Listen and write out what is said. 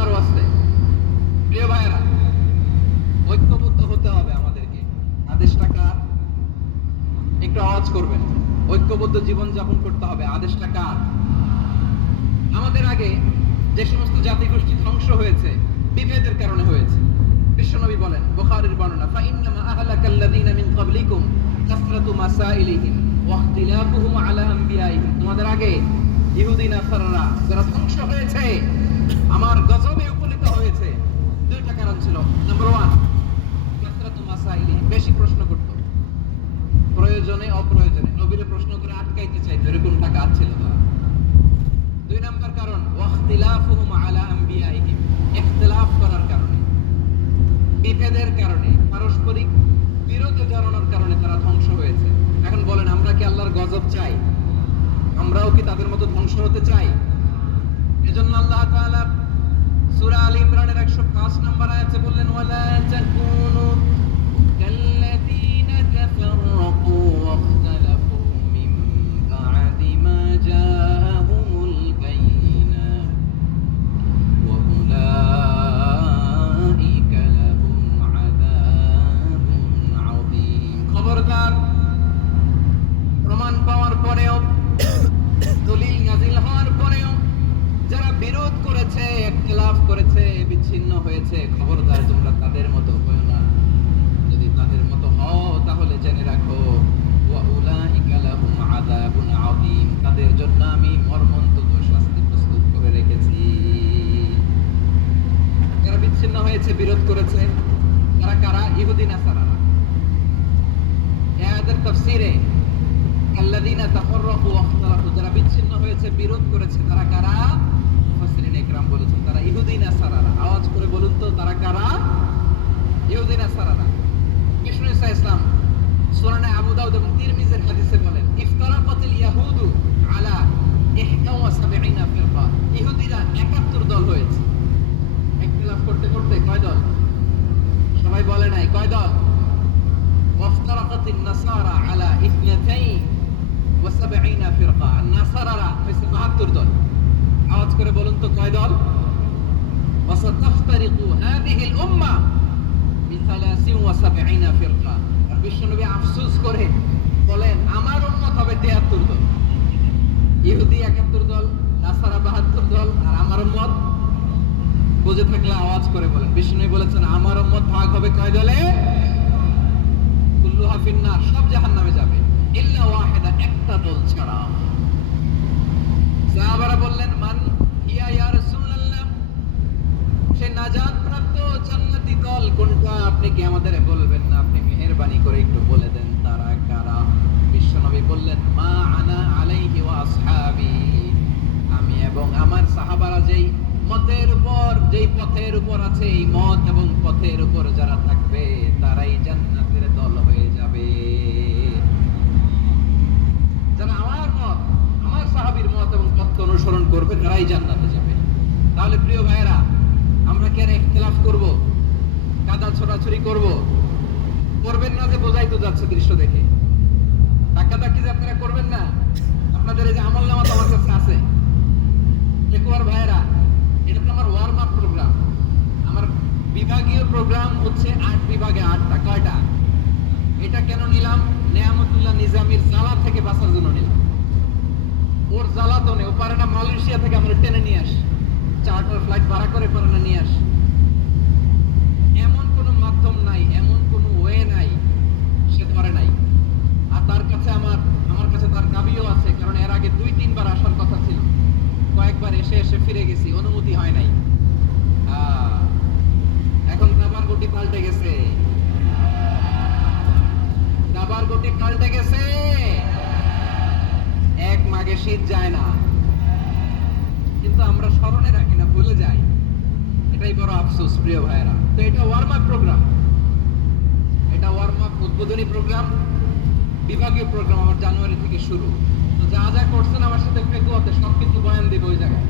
আল্লাহর ওয়াস্তে প্রিয় ভাইরা, ঐক্যবদ্ধ হতে হবে আমাদেরকে। আদেশটা কার? একটু আওয়াজ করবেন। ঐক্যবদ্ধ জীবন যাপন করতে হবে। আদেশটা কার? আমাদের আগে যে সমস্ত জাতিগোষ্ঠী ধ্বংস হয়েছে বিভেদের কারণে হয়েছে। বিশ্বনবী বলেন, বুখারীর বর্ণনা, ফাইন্নামা আহলাকাল্লাযীনা মিন ক্বাবলিকুম কাসরাতু মাসাইলিহিম ওয়া ইখতিলাফুহুম আলা আনবিয়াইহিম। তোমাদের আগে ইহুদি নাসারারা যারা ধ্বংস হয়েছে, আমার গজবে উপনীত হয়েছে, দুইটা কারণ ছিল। নাম্বার 1, কাসরাতু মাসাইলিহিম, বেশি প্রশ্ন করত, প্রয়োজনে অপ্রয়োজনে নবীরে প্রশ্ন করে আটকাইতে চাইতো, এরকমটা কাজ ছিল তারা। 2 নাম্বার কারণ, ওয়াখতিলাফুহুম আলা আনবিয়াইহিম, ইখতিলাফ করার কারণে, বিভেদের কারণে, পারস্পরিক বিরোধে জড়ানোর কারণে তারা ধ্বংস হয়েছে। এখন বলেন, আমরা কি আল্লাহর গজব চাই? আমরাও কি তাদের মতো ধ্বংস হতে চাই? এজন্য আল্লাহ তাআলা সূরা আল ইমরানের 105 নম্বর আয়াতে বললেন, ওয়ালা তাকুনু কাল্লাযীনা তাফাররাকু ওয়াখতালাফু মিন বা'দি মা জাআহুমুল বায়িনাত ওয়া উলাইকা লাহুম আযাবুন আযীম। খবরদার, প্রমাণ পাওয়ার পরেও, দলিল নাযিল হওয়ার পরেও যারা বিরোধ করেছে, ইখতিলাফ করেছে, বিচ্ছিন্ন হয়েছে, খবরদার তোমরা তাদের মতো হয়ো না। যদি তাদের মতো হও তাহলে জেনে রাখো, ওয়া উলাইকা লাহুম আযাবুন আযীম, তাদের জন্য আমি মর্মন্তুদ শাস্তি প্রস্তুত করে রেখেছি। যারা বিচ্ছিন্ন হয়েছে, বিরোধ করেছে, তারা কারা? ইহুদি নাসারারা। এদের তাফসীরে আল্লাযীনা তাফাররাকু ওয়াখতালাফু, যারা বিচ্ছিন্ন হয়েছে, বিরোধ করেছে, তারা কারা? মুফাসসিরিন ইকরাম বলেছেন তারা ইহুদি নাসারারা। আওয়াজ করে বলুন তো, তারা কারা? ইহুদি নাসারারা। বিষ্ণু ঈসা ইসলাম সুনানে আবু দাউদ এবং তিরমিজির হাদিসে বলেন, ইফতারাকাতিল ইয়াহুদু আলা 71 ফিরকা, ইহুদিরা 71 দল হয়েছে। ইখতিলাফ করতে করতে কয় দল? সবাই বলে নাই, কয় দল? ওয়াফতারাকাতিন নাসারা আলা 72 ফিরকা, আর নাসারারা হয়েছে 72 দল। আওয়াজ করে বলুন তো, কয় দল? ওয়াসাতাফতারিকু হাযিহিল উম্মাহ বি 73 ফিরকা। আর বিশ্বনবী আফসোস করে বলেন, আমার উম্মত হবে 73 দল। ইহুদি 71 দল, নাসারা 72 দল, আর আমার উম্মত, বুঝে থাকলে আওয়াজ করে বলেন। বিশ্বনবী বলেছেন, আমার উম্মত ভাগ হবে কয় দলে? কুল্লুহা ফিন্নার, সব জাহান্নামে যাবে, ইল্লা ওয়াহিদা, একটা দল ছাড়া। সাহাবারা বললেন, মান হিয়া ইয়া রাসূলুল্লাহ, সেই নাজাত প্রাপ্ত জান্নাতি দল কোনটা? আপনি কি আমাদের বলবেন না? আপনি মেহেরবানি করে একটু বলে দেন তারা কারা। বিশ্বনবী বললেন, মা আনা আলাইহি ওয়া আসহাবি, আমি এবং আমার সাহাবারা যেই মতের উপর, যেই পথের উপর আছে, এই মত এবং পথের উপর যারা থাকবে তারাই জান্নাতের দল হয়ে যাবে। যারা আমার মত, আমার সাহাবীর মত এবং পথকে অনুসরণ করবে, তারাই জান্নাতে যাবে। তাহলে প্রিয় ভাইয়েরা, আমরা কি আর ইখতিলাফ করব? কাদা ছোড়াছুরি করব? করবেন না যে বোঝাই তো যাচ্ছে দৃশ্য দেখে। ধাক্কাধাক্কি যে আপনারা করবেন না। আপনাদের এই যে আমলনামা তো আমার কাছে আছে, লেখুয়ার ভাইয়েরা, এটা তো আমার ওয়ার্ম আপ প্রোগ্রাম। আমার বিভাগীয় প্রোগ্রাম হচ্ছে 8 বিভাগে 8টা। কয়টা? এটা কেন নিলাম? নেয়ামতুল্লাহ নিজামীর জ্বালা থেকে বাঁচার জন্য নিলাম। ওর জ্বালাতনে ও পারে না মালয়েশিয়া থেকে আমরা টেনে নিয়ে আস, চার্টার ফ্লাইট ভাড়া করে পারে না নিয়ে আস। এমন কোনো মাধ্যম নাই, এমন কোনো ওয়ে নাই, সে ধরে নাই। আর তার কাছে আমার কাছে তার দাবিও আছে, কারণ এর আগে 2-3 বার আসার কথা ছিল, কয়েকবার এসে এসে ফিরে গেছি, অনুমতি হয় নাই। এখন দাবার গতি পাল্টে গেছে, দাবার গতি পাল্টে গেছে। এক মাঘে শীত যায় না, কিন্তু আমরা স্মরণে রাখি না, ভুলে যাই। এটাই বড় আফসোস প্রিয় ভাইয়েরা। তো এটা ওয়ার্ম আপ প্রোগ্রাম, এটা ওয়ার্ম আপ উদ্বোধনী প্রোগ্রাম, বিভাগীয় প্রোগ্রাম আমার জানুয়ারি থেকে শুরু। তো যা যা করছেন আমার সাথে ফেকুয়াতে সব কিছু বয়ান দিব ওই জায়গায়।